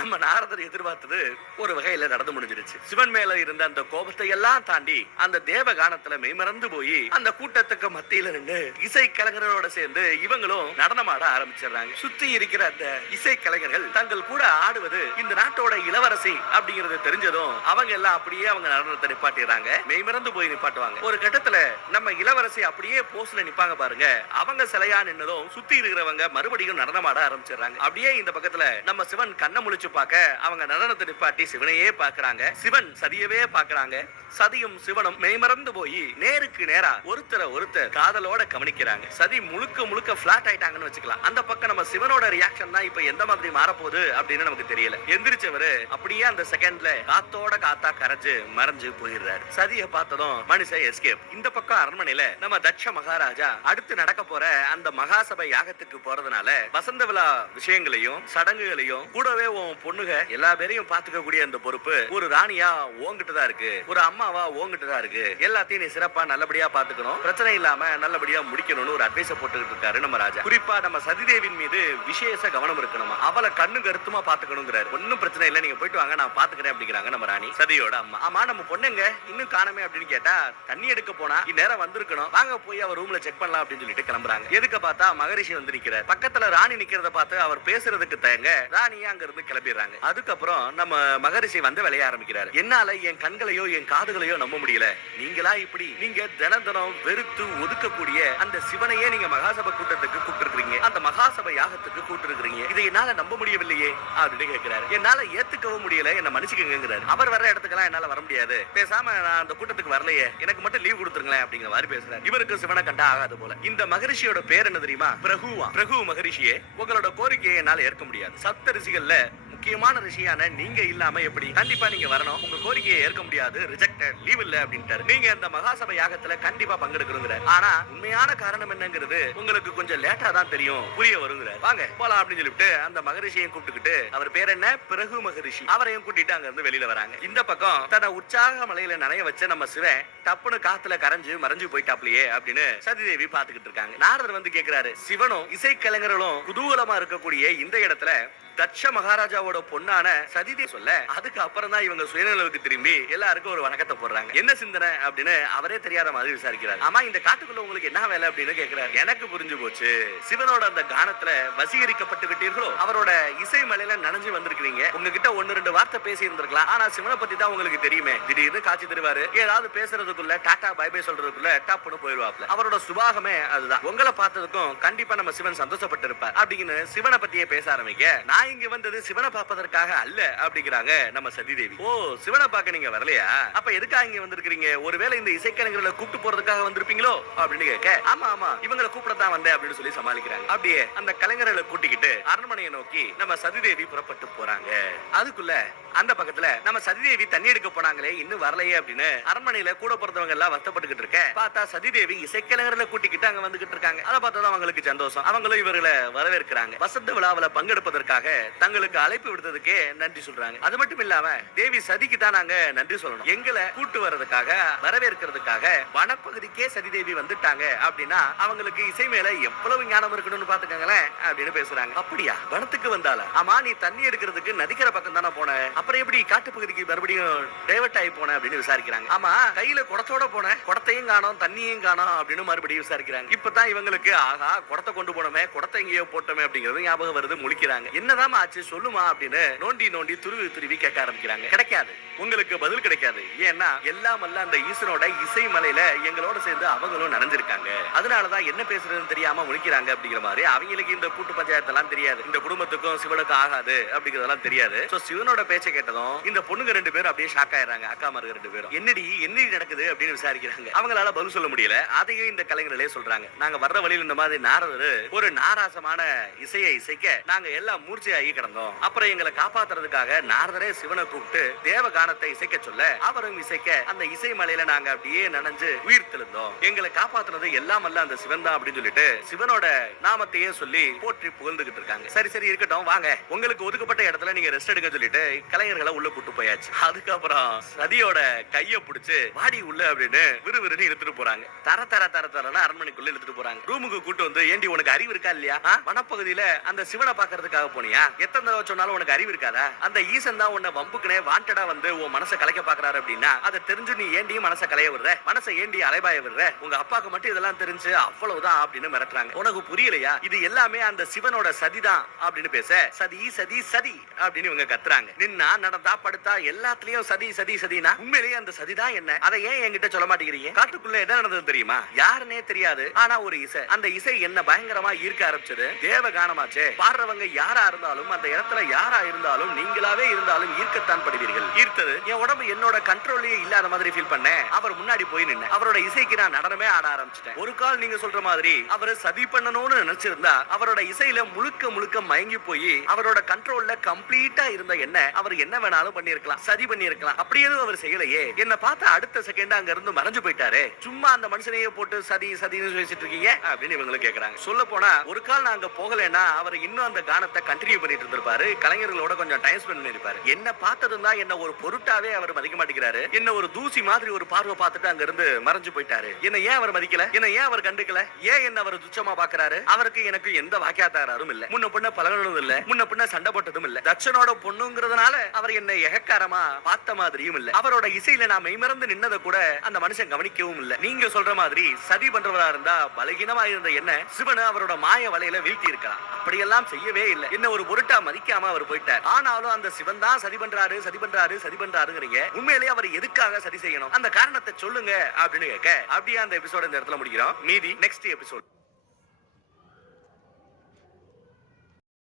நம்ம நாரதர் எதிர்பார்த்தது ஒரு வகையில நடந்து முடிஞ்சிருச்சு. சிவன் மேல இருந்த அந்த கோபத்தை எல்லாம் தாண்டி அந்த தேவகானத்துல மெய்மறந்து போய் அந்த கூட்டத்துக்கு மத்தியில நின்று இசை கலைஞர்களோட சேர்ந்து இவங்களும் நடனமாட ஆரம்பிச்சிடுறாங்க. சுத்தி இருக்கிற அந்த இசை கலைஞர்கள் தங்கள் கூட ஆடுவது இந்த நாட்டோட இளவரசி அப்படிங்கறது தெரிஞ்சதும் அவங்க எல்லாம் அப்படியே அவங்க நடனத்தை நிப்பாட்டிடுறாங்க. மெய்மறந்து போய் நிப்பாட்டுவாங்க. ஒரு கட்டத்துல நம்ம இளவரசி அப்படியே போஸ்ல நிப்பாங்க பாருங்க. அவங்க சிலையா நின்னதும் சுத்தி இருக்கிறவங்க மறுபடியும் நடனமாட ஆரம்பிச்சிடுறாங்க. அப்படியே இந்த பக்கத்துல நம்ம சிவன் கண்ணை முழிச்சு பார்க்க அவங்க நடனத்தை நிப்பாட்டி சிவனையே பார்க்கறாங்க. சிவன் சதியவே பார்க்கறாங்க. சதியும் சிவனும் மெய்மறந்து போய் நேருக்கு நேரா ஒருத்தர ஒருத்தர் காதலோட கவனிக்கிறாங்க. சதி முழுக்க முழுக்க பிளாட் ஆயிட்டாங்கன்னு வச்சுக்கலாம். அந்த பக்கம் நம்ம சிவனோட ரியாக்ஷன் தான் இப்ப எந்த மாதிரி மாறப்போகுது அப்படின்னு நமக்கு தெரியல. எந்திரிச்சவரு அப்படியே அந்த செகண்ட்ல காத்தோட காத்தா கரைஞ்சு மறைஞ்சு போயிடுறாரு. சதியை பார்த்ததும் மனுஷன் எஸ்கேப் இந்த பக்கம் அரண்மனையில நம்ம தட்ச மகாராஜா அடுத்து நடக்க போற அந்த மகாசபை யாகத்துக்கு போறதுனால வசந்த விழா விஷயங்களையும் சடங்குகளையும் கூடவே உன் பொண்ணுக எல்லா பேரையும் பார்த்து பாத்துக்கக்கூடிய அந்த பொறுப்பு ஒரு ராணியா ஓங்கிட்டு தான் இருக்கு ஒரு அம்மாவா ஓங்கிட்டு தான் இருக்கு. எல்லாத்தையும் நீ சிறப்பா நல்லபடியா பாத்துக்கணும் பிரச்சனை இல்லாம நல்லபடியா முடிக்கணும்னு ஒரு அட்வைஸ் போட்டுக்கிட்டு இருக்காரு நம்ம ராஜா. குறிப்பா நம்ம சதிதேவின் மீது விசேஷ கவனம் இருக்கணுமா? அவளை கண்ணு கருத்துமா பாத்துக்கணுங்கிறாரு ஒன்னும் பிரச்சனை இல்லை நீங்க போயிட்டு வாங்க நான் பாத்துக்கிறேன் அப்படிங்கிறாங்க நம்ம ராணி. சதியோட அம்மா. ஆமா நம்ம பொண்ணுங்க இன்னும் காணமே அப்படின்னு கேட்டா தண்ணி எடுக்க போனா இந்நேரம் வந்திருக்கணும். வாங்க போய் அவர் ரூம்ல செக் பண்ணலாம் அப்படின்னு சொல்லிட்டு கிளம்புறாங்க. எதுக்கு பார்த்தா மகரிஷி வந்து நிக்கிறார். பக்கத்துல ராணி நிக்கிறத பார்த்து அவர் பேசுறதுக்கு தயங்க ராணியே அங்க இருந்து கிளம்பிடுறாங்க. அதுக்கப்புறம் நம்ம மகரிஷி வந்து விளைய ஆரம்பிக்கிறாரு. என்னால என் கண்களையோ என் காதுகளையோ நம்ப முடியல. நீங்களா இப்படி நீங்க தினம் தினம் வெறுத்து ஒதுக்கக்கூடிய அந்த சிவனையே நீங்க மகாசபை கூட்டத்துக்கு கூப்பிட்டுருக்கீங்க அந்த மகாசபை யாகத்துக்கு கூப்பிட்டுருக்கீங்க இதை என்னால நம்ப முடியவில்லையே அப்படின்னு கேட்கிறாரு. என்னால ஏத்துக்கவும் முடியல என்ன மன்னிச்சுக்கங்கிறாரு அவர் வர இடத்துக்கெல்லாம் என்னால வர முடியாது. பேசாம நான் அந்த கூட்டத்துக்கு வரலையே எனக்கு மட்டும் லீவ் கொடுத்துருங்களேன் அப்படிங்கிற மாதிரி பேசுறாரு. இவருக்கு சிவனை கண்டா ஆகாது போல. இந்த மகரிஷியோட பேர் என்ன தெரியுமா? பிரகுவா. பிரகு மகரிஷியே உங்களோட கோரிக்கையை என்னால ஏற்க முடியாது. சப்தரிசிகள்ல முக்கியமான ரிஷியான நீங்க இல்லாம எப்படி? கண்டிப்பா நீங்க வரணும். உங்க கோரிக்கையை ஏற்க முடியாது. ரிஜெக்டட் லீவ் இல்ல அப்படின்ட்டாரு. நீங்க இந்த மகாசபை யாகத்துல கண்டிப்பா பங்கெடுக்கிறோங்கிற ஆனா உண்மையான காரணம் என்னங்கிறது உங்களுக்கு கொஞ்சம் லேட்டா தான் தெரியும். புரிய வருங்கிற வாங்க போலாம் அப்படின்னு சொல்லிட்டு அந்த மகரிஷியையும் கூப்பிட்டுக்கிட்டு அவர் பேர் என்ன? பிறகு மகரிஷி. அவரையும் கூட்டிட்டு அங்க இருந்து வெளியில வராங்க. இந்த பக்கம் தன்னை உற்சாக மலையில நனைய வச்ச நம்ம சிவன் டப்புன்னு காத்துல கரைஞ்சு மறைஞ்சு போயிட்டாப்லயே அப்படின்னு சதிதேவி பாத்துக்கிட்டு இருக்காங்க. நாரதர் வந்து கேக்குறாரு சிவனும் இசைக்கலைஞர்களும் குதூகலமா இருக்கக்கூடிய இந்த இடத்துல தட்ச மகாராஜாவோட பொண்ணான சதிதே சொல்ல அதுக்கு அப்புறம் தான் இவங்க சுயநலவுக்கு திரும்பி எல்லாருக்கும் ஒரு வணக்கத்தை போடுறாங்க. என்ன சிந்தனை அப்படின்னு அவரே தெரியாத மாதிரி விசாரிக்கிறார். ஆமா இந்த காட்டுக்குள்ள உங்களுக்கு என்ன வேலை அப்படின்னு கேக்குறாரு. எனக்கு புரிஞ்சு போச்சு. சிவனோட அந்த கானத்துல வசீகரிக்கப்பட்டு விட்டீர்களோ அவரோட இசை மலையில நனைஞ்சு வந்திருக்கீங்க உங்ககிட்ட ஒன்னு ரெண்டு வார்த்தை பேசி இருந்திருக்கலாம் ஆனா சிவனை பத்தி தான் உங்களுக்கு தெரியுமே. திடீர்னு காட்சி தருவாரு. ஏதாவது பேசுறதுக்குள்ள டாட்டா பை பை சொல்றதுக்குள்ள டப்புன்னு போயிருவாப்ல அவரோட சுபாகமே அதுதான். உங்களை பார்த்ததுக்கும் கண்டிப்பா நம்ம சிவன் சந்தோஷப்பட்டு இருப்பார் அப்படின்னு சிவனை பத்தியே பேச ஆரம்பிக்க நான் இங்க வந்தது சிவனை பார்ப்பதற்காக அல்ல அப்படிங்கிறாங்க நம்ம சதிதேவி. ஓ சிவனை பார்க்க நீங்க வரலையா? அப்ப எதுக்காக இங்க வந்திருக்கீங்க ஒருவேளை இந்த இசைக்கலைஞர்களை கூப்பிட்டு போறதுக்காக வந்திருப்பீங்களோ? அப்படின்னு கேட்க ஆமா ஆமா இவங்களை கூப்பிட தான் வந்தேன் அப்படின்னு சொல்லி சமாளிக்கிறாங்க. அப்படியே அந்த கலைஞர்களை கூட்டிக்கிட்டு அரண்மனையை நோக்கி நம்ம சதிதேவி புறப்பட்டு போறாங்க. அதுக்குள்ள அந்த பக்கத்துல நம்ம சதிதேவி தண்ணி எடுக்க போனாங்களே இன்னும் வரலையே அப்படின்னு அரண்மனையில கூட பிறந்தவங்க எல்லாம் வருத்தப்பட்டுக்கிட்டு இருக்க. பார்த்தா சதிதேவி இசைக்கலைஞர்களை கூட்டிக்கிட்டு அங்க வந்துகிட்டு இருக்காங்க. அதை பார்த்தா அவங்களுக்கு சந்தோஷம். அவங்களும் இவர்களை வரவேற்கிறாங்க. வசந்த விழாவுல பங்கெடுப்பதற்காக தங்களுக்கு அழைப்பு விடுத்ததுக்கே நன்றி சொல்றாங்க. அது மட்டும் இல்லாம தேவி சதிக்கு தான் நாங்க நன்றி சொல்லணும். எங்களை கூட்டு வர்றதுக்காக வரவேற்கிறதுக்காக வனப்பகுதிக்கே சதி தேவி வந்துட்டாங்க அப்படின்னா அவங்களுக்கு இசை மேல எவ்வளவு ஞானம் இருக்கணும்னு பாத்துக்கங்களேன் அப்படின்னு பேசுறாங்க. அப்படியா? வனத்துக்கு வந்தால ஆமா நீ தண்ணி எடுக்கிறதுக்கு நதிக்கிற பக்கம் தானே போன. அப்புறம் எப்படி காட்டு பகுதிக்கு மறுபடியும் டைவர்ட் ஆகி போன அப்படின்னு விசாரிக்கிறாங்க. ஆமா கையில குடத்தோட போன. குடத்தையும் காணோம் தண்ணியும் காணோம் அப்படின்னு மறுபடியும் விசாரிக்கிறாங்க. இப்பதான் இவங்களுக்கு ஆகா குடத்தை கொண்டு போனோமே குடத்தை எங்கேயோ போட்டோமே அப்படிங்கிறது ஞாபகம் வருது முழிக்கிறாங்க. என்னதான் ஆச்சு சொல்லுமா அப்படின்னு நோண்டி நோண்டி துருவி துருவி கேட்க ஆரம்பிக்கிறாங்க. கிடைக்காது. உங்களுக்கு பதில் கிடைக்காது. ஏன்னா எல்லாம் அல்ல அந்த ஈசனோட இசை மலையில எங்களோட சேர்ந்து அவங்களும் நனைஞ்சிருக்காங்க. அதனாலதான் என்ன பேசுறதுன்னு தெரியாம முழிக்கிறாங்க அப்படிங்கிற மாதிரி அவங்களுக்கு இந்த கூட்டு பஞ்சாயத்து எல்லாம் தெரியாது. இந்த குடும்பத்துக்கும் சிவனுக்கும் ஆகாது அப்படிங்கறதெல்லாம் தெரியாது. சோ சிவனோட பேச்சை கேட்டதும் இந்த பொண்ணுங்க ரெண்டு பேரும் அப்படியே ஷாக் ஆயிடுறாங்க. அக்கா மாருங்க ரெண்டு பேரும். என்னடி என்னடி நடக்குது அப்படின்னு விசாரிக்கிறாங்க. அவங்களால பதில் சொல்ல முடியல. அதையும் இந்த கலைஞர்களே சொல்றாங்க. நாங்க வர்ற வழியில் இந்த மாதிரி நாரதர் ஒரு நாராசமான இசையை இசைக்க நாங்க எல்லாம் மூர்ச்சி ஆகி கிடந்தோம். அப்புறம் எங்களை காப்பாத்துறதுக்காக நாரதரே சிவனை கூப்பிட்டு தேவ கானத்தை இசைக்க சொல்ல அவரும் இசைக்க அந்த இசை மலையில நாங்க அப்படியே நனைஞ்சு உயிர் தெளிந்தோம். எங்களை காப்பாத்துனது எல்லாம் அல்ல அந்த சிவன் தான் அப்படின்னு சொல்லிட்டு சிவனோட நாமத்தையே சொல்லி போற்றி புகழ்ந்துகிட்டு இருக்காங்க. சரி சரி இருக்கட்டும் வாங்க. உங்களுக்கு ஒதுக்கப்பட்ட இடத்துல நீங்க ரெஸ்ட் எடுக்க சொல்லிட்டு கலைஞர்களை உள்ள கூட்டு போயாச்சு. அதுக்கப்புறம் சதியோட கைய பிடிச்சு வாடி உள்ள அப்படின்னு விறுவிறுன்னு இழுத்துட்டு போறாங்க. தர தர தர தரன்னு அரண்மனைக்குள்ள இழுத்துட்டு போறாங்க. ரூமுக்கு கூட்டு வந்து ஏண்டி உனக்கு அறிவு இருக்கா இல்லையா? வனப்பகுதியில அந்த சிவனை பாக்குறதுக்காக போனியா? எத்தனை தடவை சொன்னாலும் உனக்கு அறிவு இருக்காதா? அந்த ஈசன் தான் உன்னை வம்புக்குனே வாண்டடா வந்து உன் மனசை கலைக்க பாக்குறாரு அப்படின்னா அதை தெரிஞ்சு நீ ஏண்டி மனசை கலைய விடுற? மனசை ஏண்டி அலைபாய விடுற? உங்க அப்பாக்கு மட்டும் இதெல்லாம் தெரிஞ்சு அவ்வளவுதான் அப்படின்னு மிரட்டுறாங்க. உனக்கு புரியலையா? இது எல்லாமே அந்த சிவனோட சதிதான் அப்படின்னு பேச சதி சதி சதி அப்படின்னு இவங்க கத்துறாங்க. நின்னா நடந்தா படுத்தா எல்லாத்துலயும் சதி சதி சதினா? உண்மையிலேயே அந்த சதிதான் என்ன? அதை ஏன் என்கிட்ட சொல்ல மாட்டேங்கிறீங்க? காட்டுக்குள்ள என்ன நடந்தது தெரியுமா? யாருன்னே தெரியாது. ஆனா ஒரு இசை. அந்த இசை என்ன பயங்கரமா ஈர்க்க ஆரம்பிச்சது? தேவ கானமாச்சே பாடுறவங்க யாரா இருந்தாலும் அந்த இடத்துல யாரா இருந்தாலும் நீங்களாவே இருந்தாலும் ஈர்க்கத்தான் படுவீர்கள். ஈர்த்தது? என் உடம்பு என்னோட கண்ட்ரோல்லயே இல்லாத மாதிரி ஃபீல் பண்ணேன். அவர் முன்னாடி போய் நின்னு அவரோட இசைக்கு நான் நடனமே ஆட ஆரம்பிச்சிட்டேன். ஒரு கால் நீங்க சொல்ற மாதிரி அவரை சதி பண்ணணும்னு நினைச்சிருந்தா அவரோட இசையில முழுக்க முழுக்க மயங்கி போய் அவரோட கண்ட்ரோல்ல கம்ப்ளீட்டா இருந்த என்ன அவர் என்ன வேணாலும் பண்ணிருக்கலாம் சதி பண்ணிருக்கலாம். அப்படி எதுவும் அவர் செய்யலையே. என்ன பார்த்த அடுத்த செகண்ட் அங்க இருந்து மறைஞ்சு போயிட்டாரு. சும்மா அந்த மனுஷனையே போட்டு சதி சதின்னு பேசிட்டு இருக்கீங்க? அப்படின்னு இவங்களும் கேக்குறாங்க. சொல்ல போனா ஒரு கால் நான் அங்க போகலைன்னா அவர் இன்னும் அந்த கானத்தை கண்டினியூ பண்ணிட்டு இருந்திருப்பாரு. கலைஞர்களோட கொஞ்சம் டைம் ஸ்பெண்ட் பண்ணிருப்பாரு. என்ன பார்த்ததும் தான் என்ன ஒரு பொருட்டாவே அவர் மதிக்க மாட்டேங்கிறாரு. என்ன ஒரு தூசி மாதிரி ஒரு பார்வை பார்த்துட்டு அங்க இருந்து மறைஞ்சு போயிட்டாரு. என்ன ஏன் அவர் மதிக்கல? என்ன ஏன் அவர் கண்டுக்கல? ஏன் என்ன அவர் துச்சமா பாக்குறாரு? அவருக்கு எனக்கு எந்த வாக்கியாத்தாரும் இல்ல. முன்ன பொண்ண பழகணும் இல்ல. முன்ன பொண்ண சண்டை போட்டதும் இல்ல. தட்சனோட பொண்ணுங்கிறதுனால அவர் என்ன எகக்காரமா பார்த்த மாதிரியும் இல்ல. அவரோட இசையில நான் மெய்மறந்து நின்னதை கூட அந்த மனுஷன் கவனிக்கவும் இல்ல. நீங்க சொல்ற மாதிரி சதி பண்றவரா இருந்தா பலகீனமா இருந்த என்ன? சிவன் அவரோட மாய வலையில வீழ்த்தி இருக்கலாம் அப்படியெல்லாம் செய்யவே இல்லை. என்ன ஒரு பொருட்டா மதிக்காம அவர் போயிட்டார். ஆனாலும் அந்த சிவன் தான் சதி பண்றாரு சதி பண்றாரு சதி பண்றாருங்கிறீங்க. உண்மையிலேயே அவர் எதுக்காக சதி செய்யணும்? அந்த காரணத்தை சொல்லுங்க அப்படின்னு கேட்க. அப்படியே அந்த எபிசோட இந்த இடத்துல முடிக்கிறோம். மீதி நெக்ஸ்ட் எபிசோட்